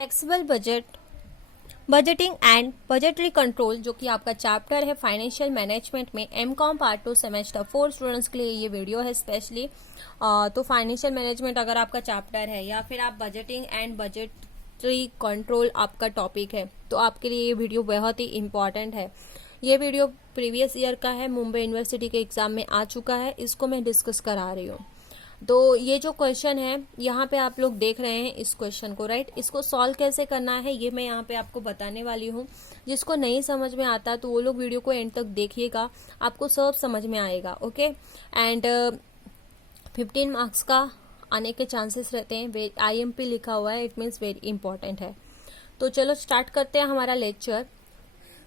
Flexible budgeting and budgetary control जो कि आपका चैप्टर है फाइनेंशियल मैनेजमेंट में एमकॉम पार्ट 2 सेमेस्टर 4 स्टूडेंट्स के लिए ये वीडियो है स्पेशली। तो फाइनेंशियल मैनेजमेंट अगर आपका चैप्टर है या फिर आप बजटिंग एंड बजटरी कंट्रोल आपका टॉपिक है तो आपके लिए ये वीडियो बहुत ही इंपॉर्टेंट है। ये वीडियो प्रीवियस ईयर का है, मुंबई यूनिवर्सिटी के एग्जाम में आ चुका है, इसको मैं डिस्कस करा रही हूँ। तो ये जो क्वेश्चन है यहाँ पे आप लोग देख रहे हैं इस क्वेश्चन को, राइट। इसको सॉल्व कैसे करना है ये मैं यहाँ पे आपको बताने वाली हूँ। जिसको नहीं समझ में आता तो वो लोग वीडियो को एंड तक देखिएगा, आपको सब समझ में आएगा। ओके, एंड 15 मार्क्स का आने के चांसेस रहते हैं। IMP लिखा हुआ है, इट मीन्स वेरी इंपॉर्टेंट है। तो चलो स्टार्ट करते हैं हमारा लेक्चर।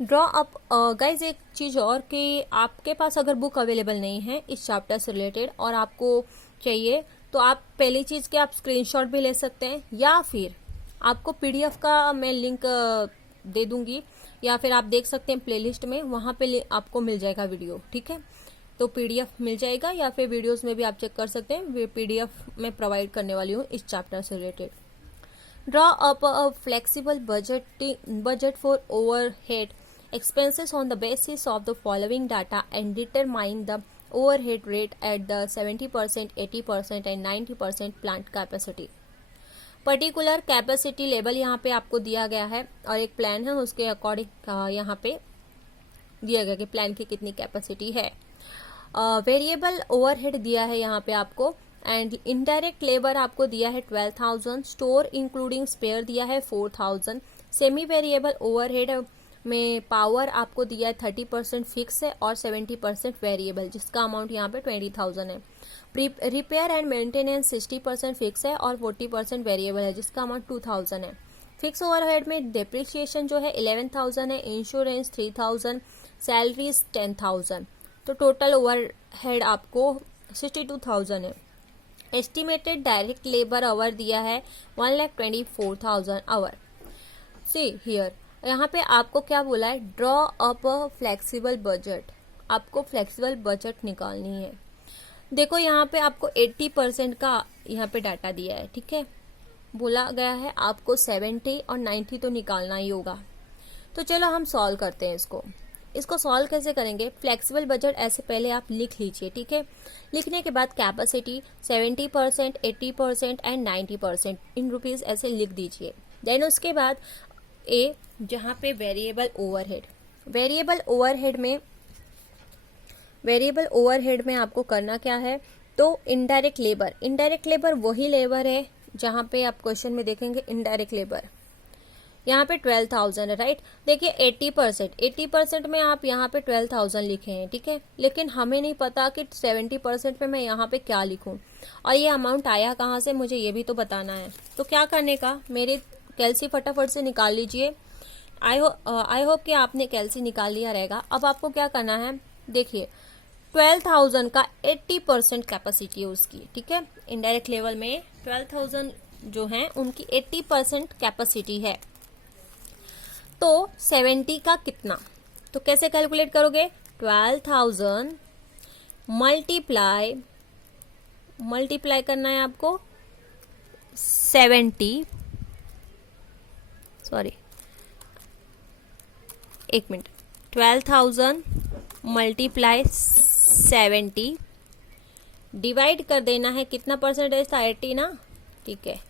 ड्रॉ अप गाइज एक चीज और कि आपके पास अगर बुक अवेलेबल नहीं है इस चैप्टर से रिलेटेड और आपको चाहिए तो आप पहली चीज के आप स्क्रीनशॉट भी ले सकते हैं या फिर आपको PDF का मैं लिंक दे दूंगी या फिर आप देख सकते हैं प्लेलिस्ट में, वहां पे आपको मिल जाएगा वीडियो, ठीक है। तो PDF मिल जाएगा या फिर वीडियोस में भी आप चेक कर सकते हैं, PDF में प्रोवाइड करने वाली हूँ इस चैप्टर से related. Draw up a flexible budget for overhead expenses on the basis of the following data and determine the overhead rate at the 70%, 80% and 90% plant capacity। Particular capacity level यहाँ पे आपको दिया गया है और एक प्लान है, उसके अकॉर्डिंग यहाँ पे दिया गया कि प्लान की कितनी कैपेसिटी है। वेरिएबल ओवरहेड दिया है यहाँ पे आपको, एंड इनडायरेक्ट लेबर आपको दिया है 12,000, स्टोर इंक्लूडिंग स्पेयर दिया है 4,000, सेमी वेरिएबल ओवरहेड में पावर आपको दिया है 30% फिक्स है और 70% वेरिएबल, जिसका अमाउंट यहाँ पे 20,000 है। रिपेयर एंड मेंटेनेंस 60% फिक्स है और 40% वेरिएबल है, जिसका अमाउंट 2,000 है। फिक्स ओवरहेड में डेप्रिसिएशन जो है 11,000 है, इंश्योरेंस 3,000, सैलरीज 10,000, तो टोटल ओवरहेड आपको 62,000 है। एस्टिमेटेड डायरेक्ट लेबर आवर दिया है 1,24,000 आवर। सी हियर, यहाँ पे आपको क्या बोला है, draw up a flexible budget. आपको फ्लेक्सिबल बजट निकालनी है। देखो यहाँ पे आपको 80% का यहाँ पे डाटा दिया है, ठीक है। बोला गया है आपको 70 और 90 तो निकालना ही होगा। तो चलो हम सॉल्व करते हैं इसको सॉल्व कैसे करेंगे। फ्लेक्सिबल बजट ऐसे पहले आप लिख लीजिए, ठीक है। लिखने के बाद कैपेसिटी 70%, 80% एंड 90% इन रुपीज ऐसे लिख दीजिए। देन उसके बाद ए जहां पे वेरिएबल ओवरहेड में आपको करना क्या है, तो इनडायरेक्ट लेबर वही लेबर है जहां पे आप क्वेश्चन में देखेंगे इनडायरेक्ट लेबर यहाँ पे 12,000 है, राइट। देखिए 80% में आप यहाँ पे 12,000 लिखे हैं, ठीक है। लेकिन हमें नहीं पता कि 70% में मैं यहाँ पे क्या लिखूं और ये अमाउंट आया कहाँ से, मुझे ये भी तो बताना है। तो क्या करने का, मेरी कैलसी फटाफट से निकाल लीजिए। आई होप कि आपने कैलसी निकाल लिया रहेगा। अब आपको क्या करना है, देखिए 12,000 का 80% कैपेसिटी है उसकी, ठीक है। इनडायरेक्ट लेवल में 12,000 जो हैं उनकी 80% कैपेसिटी है। तो 70 का कितना, तो कैसे कैलकुलेट करोगे, 12,000 मल्टीप्लाई करना है आपको 70, सॉरी एक मिनट, 12,000 मल्टीप्लाई 70 डिवाइड कर देना है, कितना परसेंटेज था, 80 ना, ठीक है।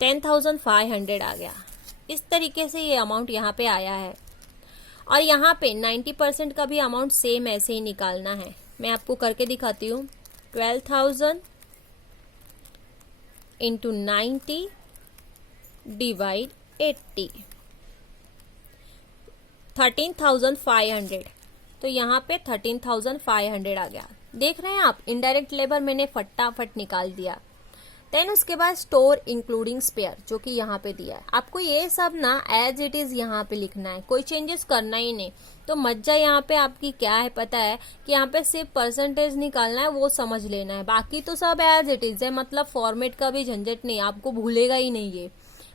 10,500 आ गया। इस तरीके से ये अमाउंट यहाँ पे आया है और यहाँ पे 90% का भी अमाउंट सेम ऐसे ही निकालना है। मैं आपको करके दिखाती हूँ। 12,000 इंटू 90 डिवाइड 80, 13,500, तो यहाँ पे 13,500 आ गया। देख रहे हैं आप, इनडायरेक्ट लेबर मैंने फटाफट निकाल दिया। देन उसके बाद स्टोर इंक्लूडिंग स्पेयर जो कि यहाँ पे दिया है, आपको ये सब ना एज इट इज यहाँ पे लिखना है, कोई चेंजेस करना ही नहीं। तो मज्जा यहाँ पे आपकी क्या है पता है कि यहाँ पे सिर्फ परसेंटेज निकालना है, वो समझ लेना है, बाकी तो सब एज इट इज है। मतलब फॉर्मेट का भी झंझट नहीं, आपको भूलेगा ही नहीं, ये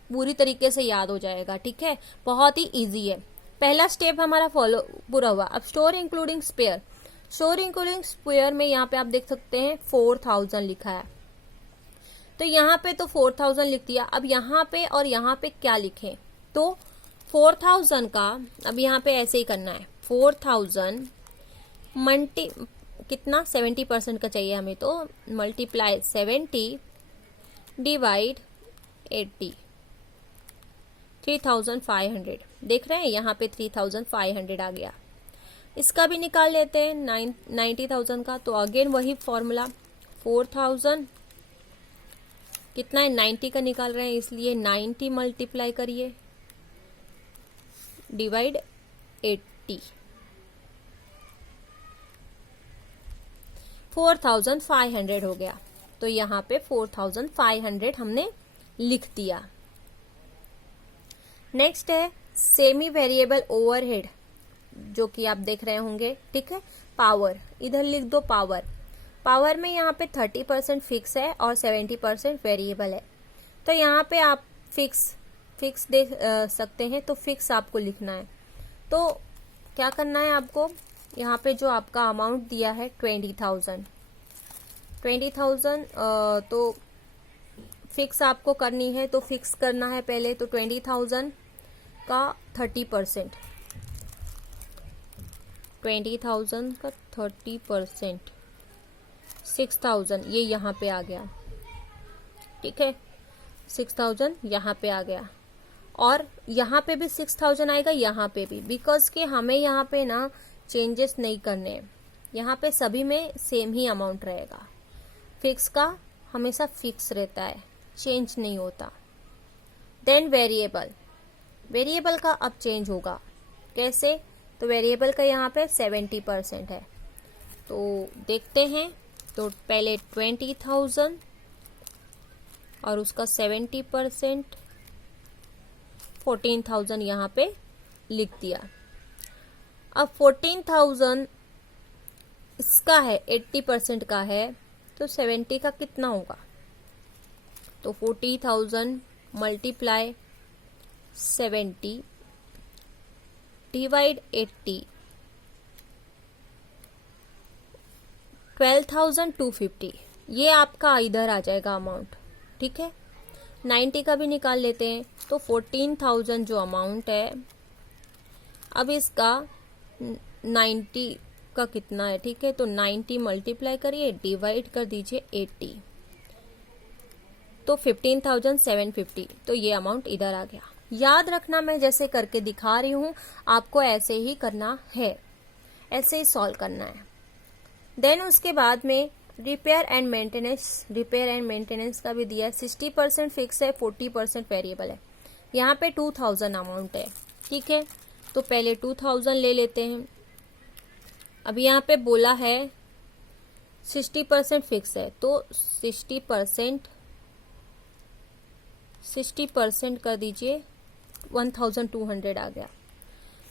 पूरी तरीके से याद हो जाएगा, ठीक है। बहुत ही ईजी है। पहला स्टेप हमारा पूरा हुआ। अब स्टोर इंक्लूडिंग स्पेयर में यहाँ पे आप देख सकते हैं 4,000 लिखा है। तो यहाँ पे तो 4000 लिख दिया। अब यहाँ पे और यहाँ पे क्या लिखें, तो 4000 का अब यहाँ पे ऐसे ही करना है, 4000 कितना 70% का चाहिए हमें, तो मल्टीप्लाई 70 डिवाइड 80, 3500। देख रहे हैं यहाँ पे 3500 आ गया। इसका भी निकाल लेते हैं 90,000 का, तो अगेन वही फॉर्मूला 4000 कितना है 90 का निकाल रहे हैं, इसलिए 90 मल्टीप्लाई करिए डिवाइड 80, 4500 हो गया। तो यहाँ पे 4500 हमने लिख दिया। नेक्स्ट है सेमी वेरिएबल ओवरहेड, जो कि आप देख रहे होंगे, ठीक है। पावर, इधर लिख दो पावर। पावर में यहाँ पे 30% फिक्स है और 70% वेरिएबल है। तो यहाँ पे आप फिक्स देख सकते हैं, तो फिक्स आपको लिखना है। तो क्या करना है आपको, यहाँ पे जो आपका अमाउंट दिया है 20,000 तो फिक्स आपको करनी है, तो फिक्स करना है पहले। तो 20,000 का 30%, 20,000 का 30%, 6,000 ये यहाँ पे आ गया, ठीक है। 6,000 यहाँ पे आ गया, और यहाँ पे भी 6,000 आएगा, यहाँ पे भी, बिकॉज कि हमें यहाँ पे ना चेंजेस नहीं करने हैं। यहाँ पे सभी में सेम ही अमाउंट रहेगा। फिक्स का हमेशा फिक्स रहता है, चेंज नहीं होता। देन वेरिएबल का अब चेंज होगा, कैसे, तो वेरिएबल का यहाँ पे 70% है। तो देखते हैं, तो पहले 20,000 और उसका 70% 14,000 यहाँ पे लिख दिया। अब 14,000 इसका है 80% का है, तो 70 का कितना होगा, तो 40,000 मल्टीप्लाई 70 डिवाइड 80, 12,250 ये आपका इधर आ जाएगा अमाउंट, ठीक है। 90 का भी निकाल लेते हैं, तो 14,000 जो अमाउंट है, अब इसका 90 का कितना है, ठीक है। तो 90 मल्टीप्लाई करिए डिवाइड कर दीजिए 80, तो 15,750, तो ये अमाउंट इधर आ गया। याद रखना, मैं जैसे करके दिखा रही हूँ, आपको ऐसे ही करना है, ऐसे ही सॉल्व करना है। देन उसके बाद में रिपेयर एंड मेंटेनेंस का भी दिया है। 60% फिक्स है, 40% वेरिएबल है। यहाँ पे 2,000 अमाउंट है, ठीक है। तो पहले 2,000 ले लेते हैं। अब यहाँ पे बोला है 60% फिक्स है, तो 60% कर दीजिए, 1,200 आ गया।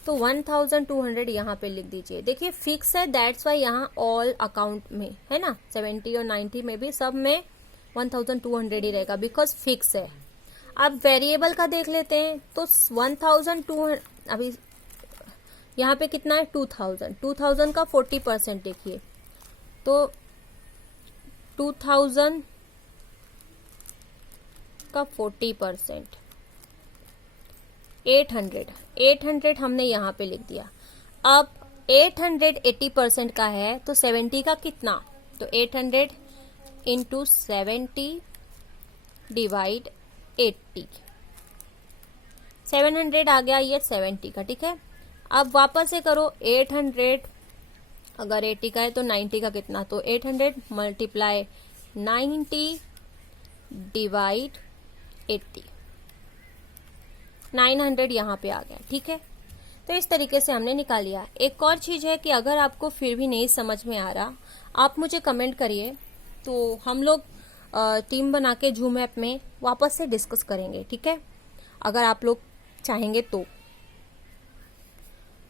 तो 1,200 यहाँ पे लिख दीजिए। देखिए फिक्स है, दैट्स वाई यहाँ ऑल अकाउंट में है ना, 70 और 90 में भी सब में 1,200 ही रहेगा, बिकॉज फिक्स है। अब वेरिएबल का देख लेते हैं, तो 1,200 अभी यहाँ पे कितना है 2,000 का 40% देखिए, तो 2,000 का 40% 800 हमने यहाँ पे लिख दिया। अब 800 80% का है, तो 70 का कितना, तो 800 इंटू 70 डिवाइड 80, 700 आ गया ये 70 का, ठीक है। अब वापस से करो, 800 अगर 80 का है तो 90 का कितना, तो 800 मल्टीप्लाई 90 डिवाइड 80, 900 यहाँ पे आ गया, ठीक है। तो इस तरीके से हमने निकाल लिया। एक और चीज है कि अगर आपको फिर भी नहीं समझ में आ रहा, आप मुझे कमेंट करिए, तो हम लोग टीम बना के जूम ऐप में वापस से डिस्कस करेंगे, ठीक है, अगर आप लोग चाहेंगे तो।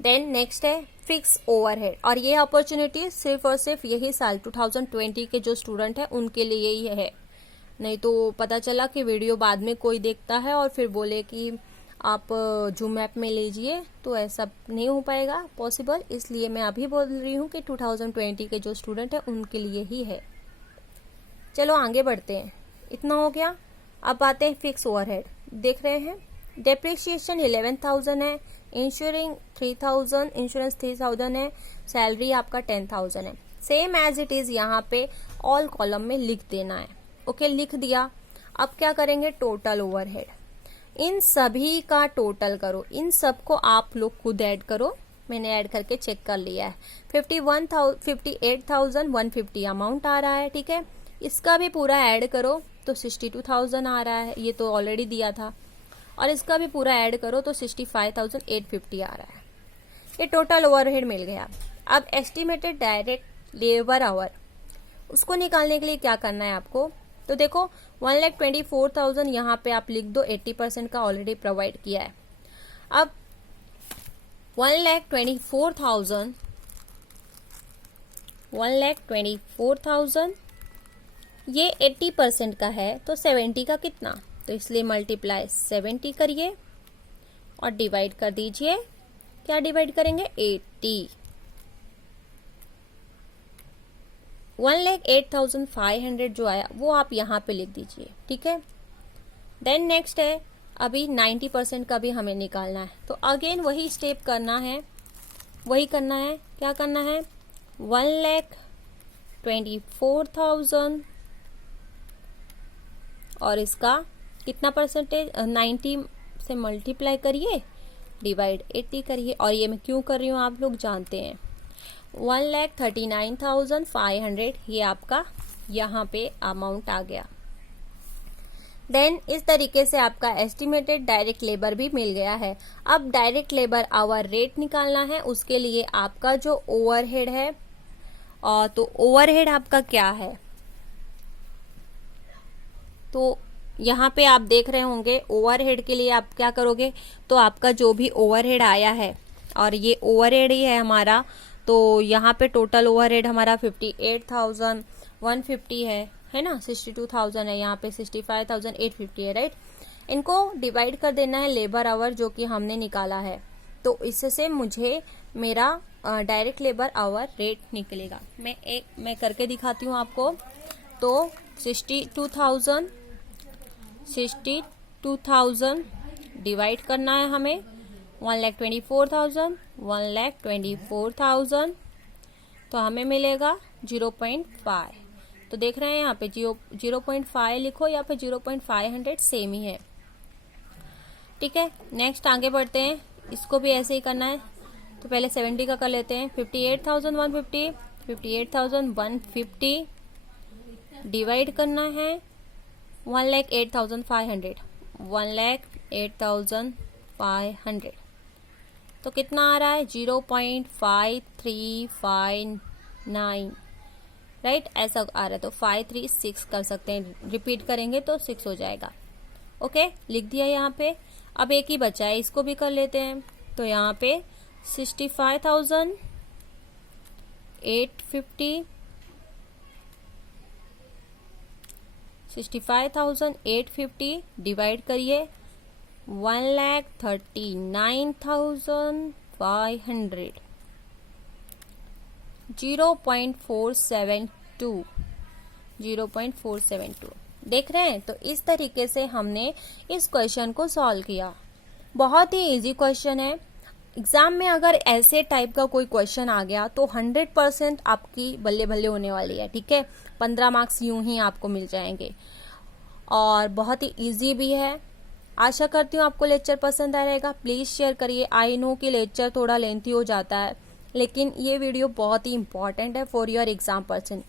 देन नेक्स्ट है फिक्स ओवरहेड, और ये अपॉर्चुनिटी सिर्फ और सिर्फ यही साल 2020 के जो स्टूडेंट है उनके लिए ही है। नहीं तो पता चला कि वीडियो बाद में कोई देखता है और फिर बोले कि आप जूम ऐप में लीजिए, तो ऐसा नहीं हो पाएगा पॉसिबल। इसलिए मैं अभी बोल रही हूँ कि 2020 के जो स्टूडेंट है उनके लिए ही है। चलो आगे बढ़ते हैं। इतना हो गया। अब आते हैं फिक्स ओवरहेड, देख रहे हैं डेप्रिसिएशन 11,000 है, इंश्योरेंस 3,000 है, सैलरी आपका 10,000 है। सेम एज इट इज यहाँ पे ऑल कॉलम में लिख देना है। ओके, लिख दिया। अब क्या करेंगे, टोटल ओवरहेड, इन सभी का टोटल करो, इन सबको आप लोग खुद ऐड करो। मैंने ऐड करके चेक कर लिया है। 58,150 अमाउंट आ रहा है, ठीक है। इसका भी पूरा ऐड करो तो 62,000 आ रहा है, ये तो ऑलरेडी दिया था। और इसका भी पूरा ऐड करो तो 65,850 आ रहा है। ये टोटल ओवरहेड मिल गया। अब एस्टिमेटेड डायरेक्ट लेबर आवर, उसको निकालने के लिए क्या करना है आपको, तो देखो 1,24,000 यहाँ पे आप लिख दो, 80% का ऑलरेडी प्रोवाइड किया है। अब 1,24,000 ये 80% का है, तो 70 का कितना, तो इसलिए मल्टीप्लाई 70 करिए और डिवाइड कर दीजिए। क्या डिवाइड करेंगे, 80। 1,08,500 जो आया वो आप यहाँ पे लिख दीजिए, ठीक है। देन नेक्स्ट है, अभी 90% का भी हमें निकालना है, तो अगेन वही स्टेप करना है, वही करना है। क्या करना है, 1,24,000 और इसका कितना परसेंटेज, 90 से मल्टीप्लाई करिए, डिवाइड 80 करिए। और ये मैं क्यों कर रही हूँ आप लोग जानते हैं। 1,39,500 ये आपका यहाँ पे अमाउंट आ गया। देन इस तरीके से आपका एस्टिमेटेड डायरेक्ट लेबर भी मिल गया है। अब डायरेक्ट लेबर आवर रेट निकालना है, उसके लिए आपका जो ओवरहेड है, और तो ओवरहेड आपका क्या है, तो यहाँ पे आप देख रहे होंगे ओवरहेड के लिए आप क्या करोगे, तो आपका जो भी ओवरहेड आया है, और ये ओवरहेड ही है हमारा, तो यहाँ पे टोटल ओवरहेड हमारा 58,150 है ना, 62,000 है, यहाँ पे 65,850 है, राइट। इनको डिवाइड कर देना है लेबर आवर जो कि हमने निकाला है, तो इससे मुझे मेरा डायरेक्ट लेबर आवर रेट निकलेगा। मैं करके दिखाती हूँ आपको। तो 62,000 डिवाइड करना है हमें 1,24,000 तो हमें मिलेगा 0.5। तो देख रहे हैं यहाँ पे 0.5 लिखो या फिर 0.500 सेम ही है, ठीक है। नेक्स्ट आगे बढ़ते हैं, इसको भी ऐसे ही करना है। तो पहले 70 का कर लेते हैं। 58,150 डिवाइड करना है 1,08,500 तो कितना आ रहा है, 0.5359, राइट, ऐसा आ रहा है। तो 536 कर सकते हैं, रिपीट करेंगे तो 6 हो जाएगा। ओके, लिख दिया यहाँ पे। अब एक ही बचा है, इसको भी कर लेते हैं। तो यहाँ पे 65,850 डिवाइड करिए 1,39,500 0.472 देख रहे हैं। तो इस तरीके से हमने इस क्वेश्चन को सॉल्व किया। बहुत ही इजी क्वेश्चन है। एग्जाम में अगर ऐसे टाइप का कोई क्वेश्चन आ गया तो 100% आपकी बल्ले बल्ले होने वाली है, ठीक है। 15 मार्क्स यूं ही आपको मिल जाएंगे और बहुत ही इजी भी है। आशा करती हूँ आपको लेक्चर पसंद आएगा। प्लीज शेयर करिए। आई नो कि लेक्चर थोड़ा लेंथी हो जाता है, लेकिन ये वीडियो बहुत ही इंपॉर्टेंट है फॉर योर एग्जाम पर्सन।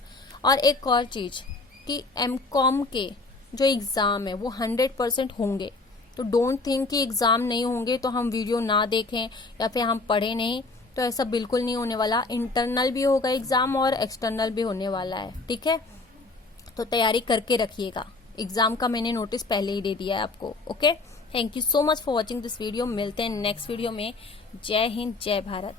और एक और चीज कि एमकॉम के जो एग्जाम है वो 100% होंगे, तो डोंट थिंक कि एग्जाम नहीं होंगे तो हम वीडियो ना देखें या फिर हम पढ़े नहीं, तो ऐसा बिल्कुल नहीं होने वाला। इंटरनल भी होगा एग्जाम और एक्सटर्नल भी होने वाला है, ठीक है। तो तैयारी करके रखिएगा। एग्जाम का मैंने नोटिस पहले ही दे दिया है आपको। Okay, thank you so much for watching this video. मिलते हैं नेक्स्ट वीडियो में। जय हिंद, जय भारत।